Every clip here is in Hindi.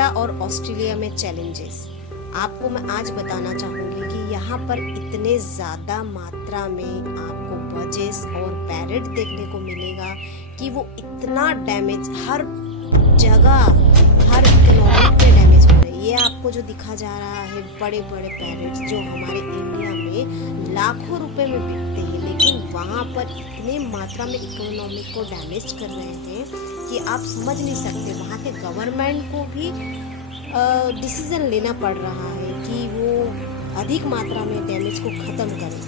इंडिया और ऑस्ट्रेलिया में चैलेंजेस। आपको मैं आज बताना चाहूँगी कि यहाँ पर इतने ज़्यादा मात्रा में आपको बजेस और पैरेट देखने को मिलेगा कि वो इतना डैमेज हर जगह, हर इकोनॉमिक में डैमेज हो रहे हैं। ये आपको जो दिखा जा रहा है बड़े बड़े पैरेट्स जो हमारे इंडिया में लाखों रुपए में बिकते हैं, लेकिन वहाँ पर इतने मात्रा में इकोनॉमिक को डैमेज कर रहे हैं कि आप समझ नहीं सकते। वहाँ के गवर्नमेंट को भी डिसीजन लेना पड़ रहा है कि वो अधिक मात्रा में डैमेज को ख़त्म करें।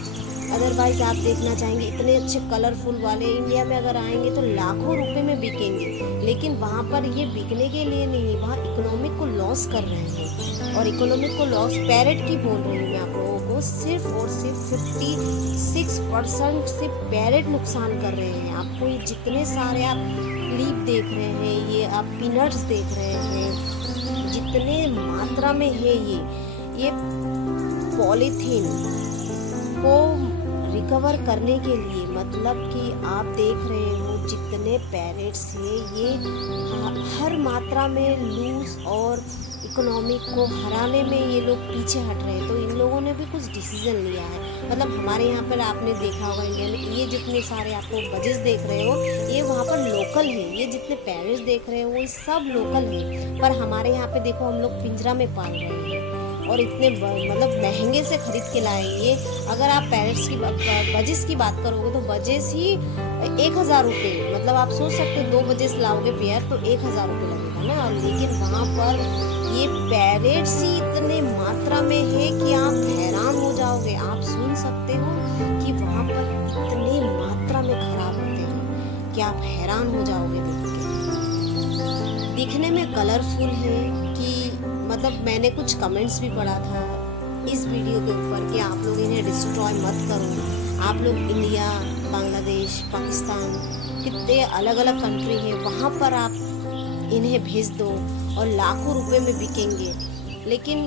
अदरवाइज आप देखना चाहेंगे इतने अच्छे कलरफुल वाले इंडिया में अगर आएंगे तो लाखों रुपए में बिकेंगे, लेकिन वहाँ पर ये बिकने के लिए नहीं, वहाँ इकोनॉमिक को लॉस कर रहे हैं। और इकोनॉमिक को लॉस पैरेट की बोल रही हूँ मैं आप लोगों को, सिर्फ और सिर्फ 56% से पैरेट नुकसान कर रहे हैं। आपको ये जितने सारे आप लीफ देख रहे हैं, ये आप पीनट्स देख रहे हैं, जितने मात्रा में है ये पॉलीथीन को रिकवर करने के लिए, मतलब कि आप देख रहे हो जितने पैरेट्स हैं ये हर मात्रा में लूज और इकोनॉमिक को हराने में ये लोग पीछे हट रहे हैं। तो इन लोगों ने भी कुछ डिसीजन लिया है। मतलब हमारे यहाँ पर आपने देखा होगा इंडिया में ये जितने सारे आप लोग बजेस देख रहे हो ये वहाँ पर लोकल है। ये जितने पैरेट्स देख रहे हो वो सब लोकल है, पर हमारे यहाँ पे देखो हम लोग पिंजरा में पाल रहे हैं और इतने मतलब महंगे से खरीद के लाएंगे। अगर आप पैरेट्स की बजेस की बात करोगे तो बजेस ही 1000 रुपये, मतलब आप सोच सकते हो 2 बजेस लाओगे पेयर तो 1000 रुपये लगेगा ना। लेकिन वहाँ पर ये पैरेट्स ही इतने मात्रा में है कि आप हैरान हो जाओगे। आप सुन सकते हो कि वहाँ पर इतने मात्रा में खराब होते हैं कि आप हैरान हो जाओगे देख के। दिखने में कलरफुल है कि मतलब मैंने कुछ कमेंट्स भी पढ़ा था इस वीडियो के ऊपर कि आप लोग इन्हें डिस्ट्रॉय मत करो। आप लोग इंडिया, बांग्लादेश, पाकिस्तान, कितने अलग अलग कंट्री है वहाँ पर आप इन्हें भेज दो और लाखों रुपए में बिकेंगे, लेकिन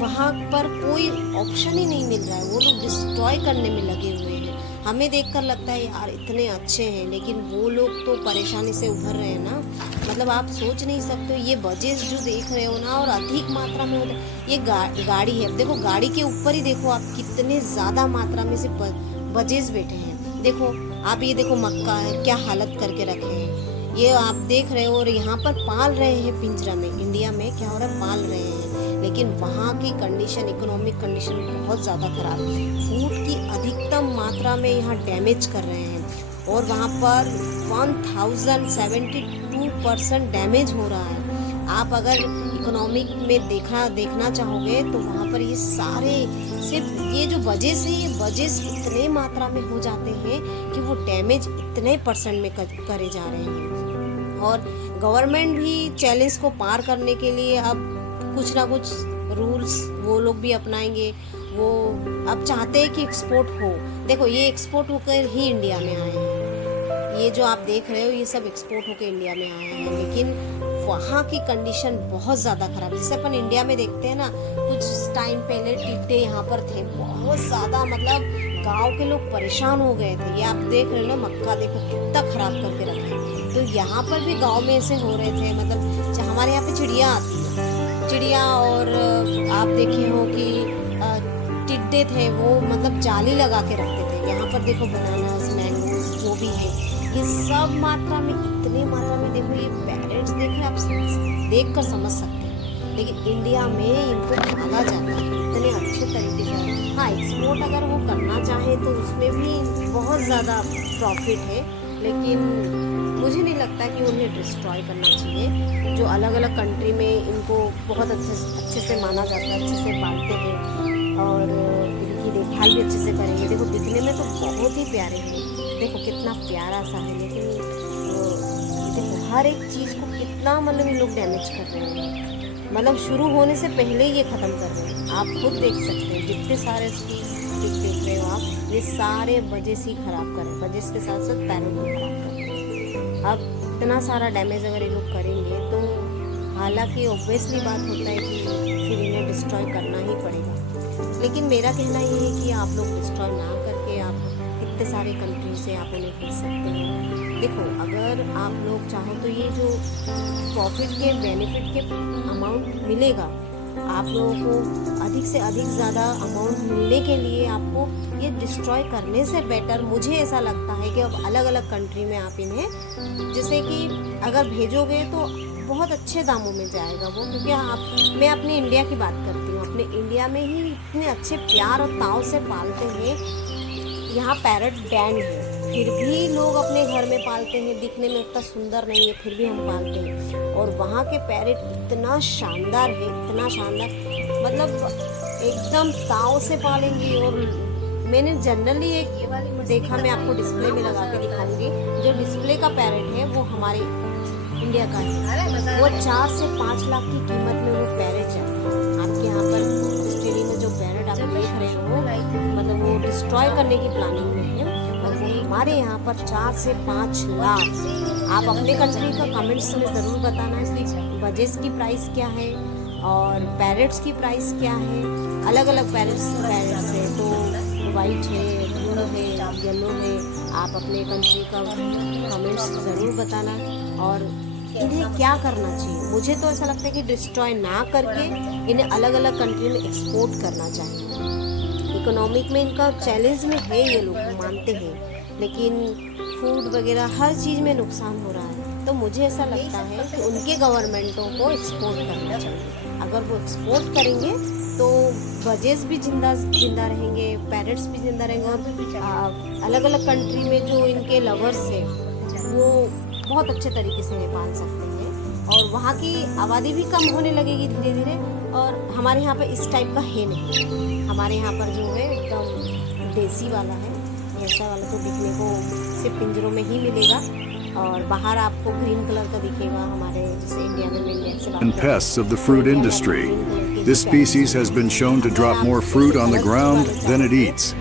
वहाँ पर कोई ऑप्शन ही नहीं मिल रहा है। वो लोग डिस्ट्रॉय करने में लगे हुए हैं। हमें देखकर लगता है यार इतने अच्छे हैं, लेकिन वो लोग तो परेशानी से उभर रहे हैं ना। मतलब आप सोच नहीं सकते हो ये बजेस जो देख रहे हो ना, और अधिक मात्रा में होता है। ये गाड़ी है, देखो गाड़ी के ऊपर ही देखो आप कितने ज़्यादा मात्रा में से बजेस बैठे हैं। देखो आप ये देखो मक्का है क्या हालत करके रखे हैं, ये आप देख रहे हो। और यहाँ पर पाल रहे हैं पिंजरा में, इंडिया में क्या हो रहा है पाल रहे हैं, लेकिन वहाँ की कंडीशन, इकोनॉमिक कंडीशन बहुत ज़्यादा ख़राब है। फूड की अधिकतम मात्रा में यहाँ डैमेज कर रहे हैं और वहाँ पर 1072% डैमेज हो रहा है। आप अगर इकोनॉमिक में देखना चाहोगे तो वहाँ पर ये सारे सिर्फ ये जो बजेस है, ये बजेस इतने मात्रा में हो जाते हैं कि वो डैमेज इतने % में करे जा रहे हैं। और गवर्नमेंट भी चैलेंज को पार करने के लिए अब कुछ ना कुछ रूल्स वो लोग भी अपनाएंगे। वो अब चाहते हैं कि एक्सपोर्ट हो। देखो ये एक्सपोर्ट होकर ही इंडिया में आए हैं, ये जो आप देख रहे हो ये सब एक्सपोर्ट होकर इंडिया में आए हैं, लेकिन वहाँ की कंडीशन बहुत ज़्यादा ख़राब है। जैसे अपन इंडिया में देखते हैं ना, कुछ टाइम पहले टिड्डे यहाँ पर थे बहुत ज़्यादा, मतलब गांव के लोग परेशान हो गए थे। ये आप देख रहे हो ना मक्का, देखो कितना ख़राब करके रखे। तो यहाँ पर भी गांव में ऐसे हो रहे थे। मतलब हमारे यहाँ पे चिड़िया आती है, चिड़िया, और आप देखे हो कि टिड्डे थे वो मतलब जाली लगा के रखते थे। यहाँ पर देखो बनानास, मैंगोज जो भी है ये सब मात्रा में, इतने मात्रा में देखो ये पैरेट्स देख रहे आप देख कर समझ सकते हैं। लेकिन इंडिया में इनको पाला जाता है इतने अच्छे तरीके से। हाँ एक्सपोर्ट अगर वो करना चाहे तो उसमें भी बहुत ज़्यादा प्रॉफिट है, लेकिन मुझे नहीं लगता कि उन्हें डिस्ट्रॉय करना चाहिए। जो अलग अलग कंट्री में इनको बहुत अच्छे से माना जाता है, अच्छे से पालते हैं और इनकी देखभाल भी अच्छे से करेंगे। देखो दिखने में तो बहुत ही प्यारे हैं, देखो कितना प्यारा सा है, लेकिन देखो हर एक चीज़ को कितना मतलब ये लोग डैमेज कर रहे हैं। मतलब शुरू होने से पहले ही ये ख़त्म कर रहे हैं। आप खुद देख सकते हैं जितने सारे स्पीड देख रहे हो आप, ये सारे बजेस ही ख़राब कर रहे हैं, बजेस के साथ साथ पैरों भी ख़राब कर रहे हैं। अब इतना सारा डैमेज अगर ये लोग करेंगे तो हालांकि ऑब्वियसली बात होता है कि फिर इन्हें डिस्ट्रॉय करना ही पड़ेगा। लेकिन मेरा कहना ये है कि आप लोग डिस्ट्रॉय ना करके आप कितने सारे कंट्री से आप उन्हें भेज सकते हैं। देखो, अगर आप लोग चाहो तो ये जो प्रॉफिट के बेनिफिट के अमाउंट मिलेगा, आप लोगों को अधिक से अधिक ज़्यादा अमाउंट मिलने के लिए आपको ये डिस्ट्रॉय करने से बेटर मुझे ऐसा लगता है कि अब अलग अलग कंट्री में आप इन्हें, जैसे कि अगर भेजोगे तो बहुत अच्छे दामों में जाएगा वो, क्योंकि मैं अपने इंडिया की बात करती हूँ। अपने इंडिया में ही इतने अच्छे प्यार और ताव से पालते हैं। यहाँ पैरट बैंड है, फिर भी लोग अपने घर में पालते हैं। दिखने में उतना सुंदर नहीं है, फिर भी हम पालते हैं। और वहाँ के पैरट इतना शानदार है, इतना शानदार, मतलब एकदम ताव से पालेंगे। और मैंने जनरली एक देखा, मैं आपको डिस्प्ले में लगा के दिखाऊंगी। जो डिस्प्ले का पैरट है वो हमारे इंडिया का है, वो 4 से 5 लाख की कीमत में वो पैरट जाता है। आपके यहाँ पर ऑस्ट्रेलिया में जो पैरट आप देख रहे हो, मतलब वो डिस्ट्रॉय करने की प्लानिंग में है, और वो हमारे यहाँ पर 4 से 5 लाख। आप अपने कंट्री का कमेंट्स में ज़रूर बताना कि बजेस की प्राइस क्या है और पैरट्स की प्राइस क्या है। अलग अलग पैरट्स है, तो वाइट है, ब्लू है, येलो है। आप अपने कंट्री का कमेंट्स ज़रूर बताना, और इन्हें क्या करना चाहिए। मुझे तो ऐसा लगता है कि डिस्ट्रॉय ना करके इन्हें अलग अलग कंट्री में एक्सपोर्ट करना चाहिए। इकोनॉमिक में इनका चैलेंज में है, ये लोग मानते हैं, लेकिन फूड वगैरह हर चीज़ में नुकसान हो रहा है। तो मुझे ऐसा लगता है कि उनके गवर्नमेंटों को एक्सपोर्ट करना चाहिए। अगर वो एक्सपोर्ट करेंगे तो बजेस भी जिंदा रहेंगे, पैरट्स भी जिंदा रहेंगे, और अलग अलग कंट्री में जो इनके लवर्स हैं वो बहुत अच्छे तरीके से ये पाल सकते हैं, और वहाँ की आबादी भी कम होने लगेगी धीरे धीरे। और हमारे यहाँ पर इस टाइप का है नहीं। हमारे यहाँ पर जो है एकदम देसी वाला है, ऐसा वाला तो दिखने को सिर्फ पिंजरों में ही मिलेगा, और बाहर आपको ग्रीन कलर का दिखेगा। हमारे जैसे इंडिया में इंडिया से And pests of the fruit industry. This species has been shown to drop more fruit on the ground than it eats.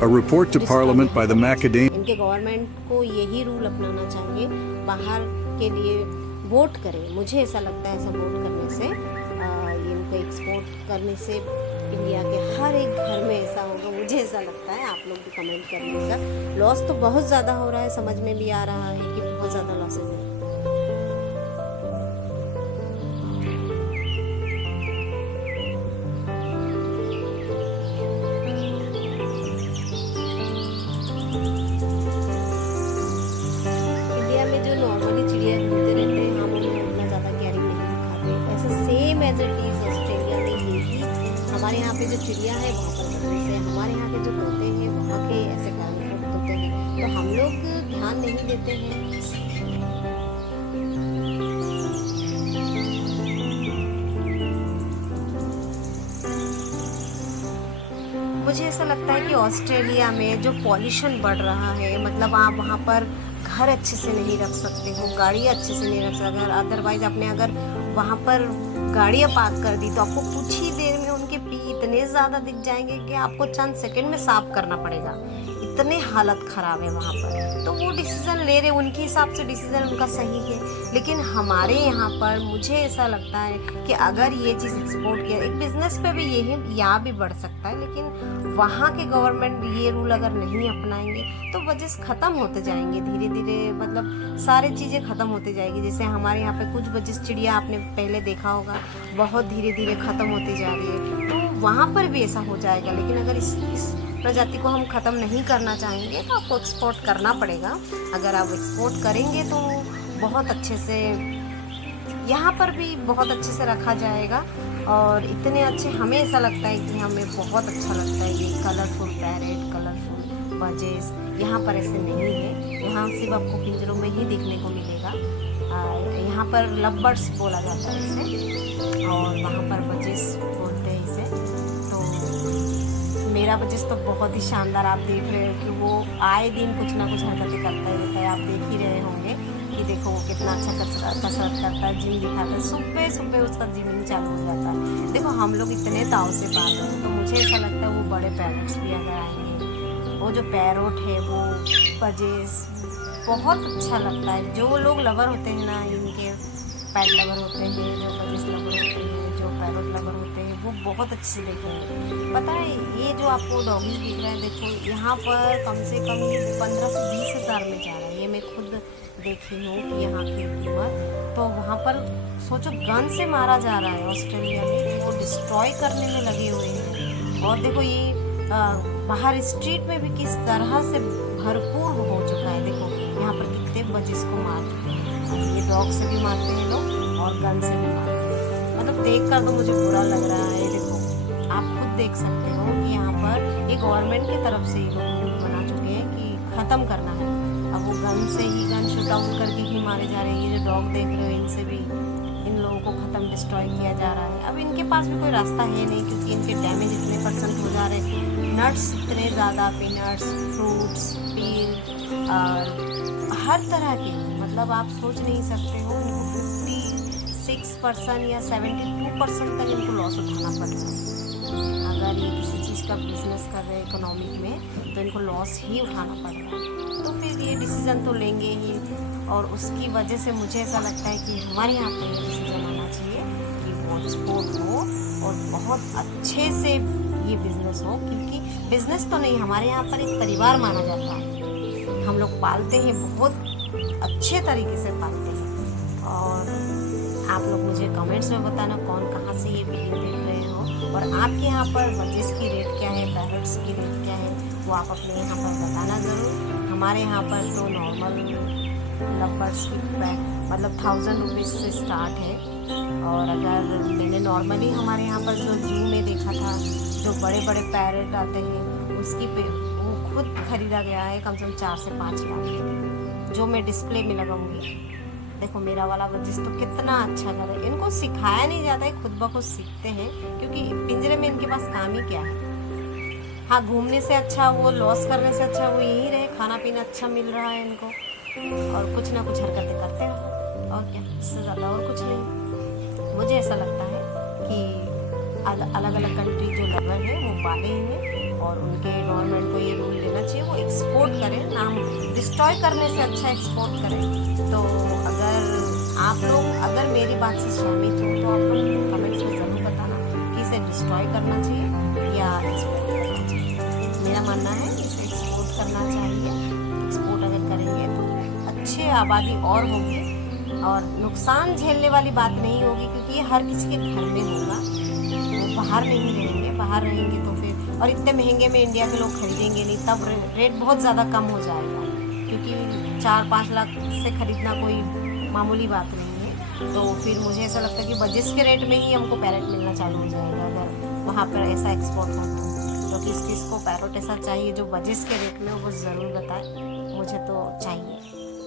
A report to Parliament by the Macadamia. इनके गवर्नमेंट को यही रूल अपनाना चाहिए, बाहर के लिए वोट करें। मुझे ऐसा लगता है ऐसा वोट करने से, ये इनको एक्सपोर्ट करने से इंडिया के हर एक घर में ऐसा होगा। मुझे ऐसा लगता है, आप लोग भी कमेंट कर लीजिएगा। लॉस तो बहुत ज़्यादा हो रहा है, समझ में भी आ रहा है कि बहुत ज़्यादा लॉसेज है। इंडिया में जो नॉर्मली चिड़िया घूमते रहते हैं, हम उन्हें उतना ज़्यादा कैरिंग नहीं दिखाते। ऐसा same as it is Australia में यही हमारे यहाँ पे जो चिड़िया है वहाँ पर से हमारे यहाँ के जो तोते हैं वहाँ के ऐसे कलरफुल तोते हैं, तो हम लोग ध्यान नहीं देते हैं। मुझे ऐसा लगता है कि ऑस्ट्रेलिया में जो पॉल्यूशन बढ़ रहा है, मतलब आप वहाँ पर घर अच्छे से नहीं रख सकते हो, गाड़ी अच्छे से नहीं रख सकते। अगर अदरवाइज आपने अगर वहाँ पर गाड़ियाँ पार्क कर दी तो आपको कुछ ही देर में उनके पी इतने ज़्यादा दिख जाएंगे कि आपको चंद सेकंड में साफ करना पड़ेगा। इतने हालत ख़राब है वहाँ पर। तो वो डिसीज़न ले रहे, उनके हिसाब से डिसीज़न उनका सही है, लेकिन हमारे यहाँ पर मुझे ऐसा लगता है कि अगर ये चीज़ एक्सपोर्ट किया, एक बिज़नेस पे भी ये है, यहाँ भी बढ़ सकता है, लेकिन वहाँ के गवर्नमेंट ये रूल अगर नहीं अपनाएंगे तो वजह ख़त्म होते जाएंगे धीरे धीरे, मतलब सारी चीज़ें ख़त्म होती जाएगी। जैसे हमारे यहाँ पे कुछ वजह चिड़िया आपने पहले देखा होगा, बहुत धीरे धीरे ख़त्म होती जा रही है, तो वहाँ पर भी ऐसा हो जाएगा। लेकिन अगर इस प्रजाति को हम ख़त्म नहीं करना चाहेंगे तो आपको एक्सपोर्ट करना पड़ेगा। अगर आप एक्सपोर्ट करेंगे तो बहुत अच्छे से यहाँ पर भी बहुत अच्छे से रखा जाएगा। और इतने अच्छे, हमें ऐसा लगता है कि हमें बहुत अच्छा लगता है ये कलरफुल पैरेट, कलरफुल बजेस। यहाँ पर ऐसे नहीं है, यहाँ सिर्फ आपको पिंजरों में ही दिखने को मिलेगा। यहाँ पर लव बर्ड्स बोला जाता है इसे, और वहाँ पर बजेस बोलते हैं इसे। तो मेरा बजेस तो बहुत ही शानदार, आप देख रहे हो कि वो आए दिन कुछ ना कुछ हरकतें करता ही रहता है। आप देख ही रहे होंगे कि देखो वो कितना अच्छा कसरत करता है, जिम दिखाता है, सुबह सुबह उसका जिमिंग चालू हो जाता है। देखो हम लोग इतने ताव से पाल रहे हैं, तो मुझे ऐसा लगता है वो बड़े पैरट्स भी अगर आएंगे, वो जो पैरोट है वो बजेस बहुत अच्छा लगता है। जो लोग लवर होते हैं ना, इनके पैट लवर होते हैं, जो बजेस लवर होते हैं, जो पैरोट लवर होते हैं, वो बहुत अच्छे से देखेंगे। पता है ये जो आपको डॉगीज दिख रहा है, देखो यहाँ पर कम से कम 15 से 20 हज़ार में जा रहा है। ये मैं खुद देखी हूँ कि यहाँ की कीमत, तो वहाँ पर सोचो गन से मारा जा रहा है ऑस्ट्रेलिया में, वो डिस्ट्रॉय करने में लगे हुए हैं। और देखो ये बाहर स्ट्रीट में भी किस तरह से भरपूर हो चुका है। देखो यहाँ पर कितने बजिस को मार चुके हैं। ये डॉग से भी मारते हैं लोग और गन से भी मारते हैं। मतलब देख कर तो मुझे बुरा लग रहा है। देखो आप खुद देख सकते हो कि यहाँ पर एक गवर्नमेंट की तरफ से ये लोग रूल बना चुके हैं कि ख़त्म करना है। अब वो गन से ही गन शूट आउट करके ही मारे जा रहे हैं। ये जो डॉग देख रहे हो इनसे भी इन लोगों को ख़त्म डिस्ट्रॉय किया जा रहा है। अब इनके पास भी कोई रास्ता है नहीं, क्योंकि इनके डैमेज इतने % हो जा रहे हैं। नट्स इतने ज़्यादा, पीनट्स, फ्रूट्स, पील और हर तरह के, मतलब आप सोच नहीं सकते हो। इनको 56% या 72% तक इनको लॉस उठाना पड़ रहा है। अगर ये किसी चीज़ का बिजनेस कर रहे हैं इकोनॉमिक में, तो इनको लॉस ही उठाना पड़ रहा है। तो फिर ये डिसीज़न तो लेंगे ही, और उसकी वजह से मुझे ऐसा लगता है कि हमारे यहाँ पर ये डिसीज़न आना चाहिए कि वो एक्सपोर्ट हो और बहुत अच्छे से ये बिज़नेस हो। क्योंकि बिज़नेस तो नहीं, हमारे यहाँ पर एक परिवार माना जाता है। हम लोग पालते हैं, बहुत अच्छे तरीके से पालते हैं। और आप लोग मुझे कमेंट्स में बताना कौन कहाँ से ये वीडियो देख रहे हो, और आपके यहाँ पर बजिस की रेट क्या है, पैरट्स की रेट क्या है, वो आप अपने यहाँ पर बताना ज़रूर। हमारे यहाँ पर तो नॉर्मल लवबर्ड्स की मतलब 1000 रुपीज़ से स्टार्ट है। और अगर मैंने नॉर्मली हमारे यहाँ पर जो जू में देखा था, जो बड़े बड़े पैरट आते हैं, उसकी वो खुद खरीदा गया है कम से कम 4 से 5 लाख, जो मैं डिस्प्ले में लगाऊंगी। देखो मेरा वाला बजिस तो कितना अच्छा कर है। इनको सिखाया नहीं जाता है, खुद ब खुद सीखते हैं, क्योंकि पिंजरे में इनके पास काम ही क्या है। हाँ, घूमने से अच्छा, वो लॉस करने से अच्छा वो यहीं रहे, खाना पीना अच्छा मिल रहा है इनको, और कुछ ना कुछ हरकतें करते रहो, और क्या, इससे ज़्यादा और कुछ नहीं। मुझे ऐसा लगता है कि अलग अलग कंट्री जो लवर है वो पाले ही हैं, और उनके गवर्नमेंट को ये रूल लेना चाहिए वो एक्सपोर्ट करें, ना डिस्ट्रॉय करने से अच्छा एक्सपोर्ट करें। तो अगर मेरी बात से सहमत हो तो आप लोग कमेंट्स में ज़रूर बताना कि इसे डिस्ट्रॉय करना चाहिए या एक्सपोर्ट करना चाहिए। मेरा मानना है इसे एक्सपोर्ट करना चाहिए। एक्सपोर्ट अगर करेंगे तो अच्छे आबादी और होगी, और नुकसान झेलने वाली बात नहीं होगी, क्योंकि ये हर किसी के घर में होगा। वो बाहर नहीं रहेंगे, बाहर रहेंगे तो फिर, और इतने महंगे में इंडिया के लोग खरीदेंगे नहीं, तब रेट बहुत ज़्यादा कम हो जाएगा, क्योंकि 4-5 लाख से खरीदना कोई मामूली बात नहीं है। तो फिर मुझे ऐसा लगता है कि बजिस के रेट में ही हमको पैरट मिलना चालू हो जाएगा अगर वहाँ पर ऐसा एक्सपोर्ट होता है। तो किस किस को पैरट ऐसा चाहिए जो बजिस के रेट में, वो ज़रूर बताए, मुझे तो चाहिए।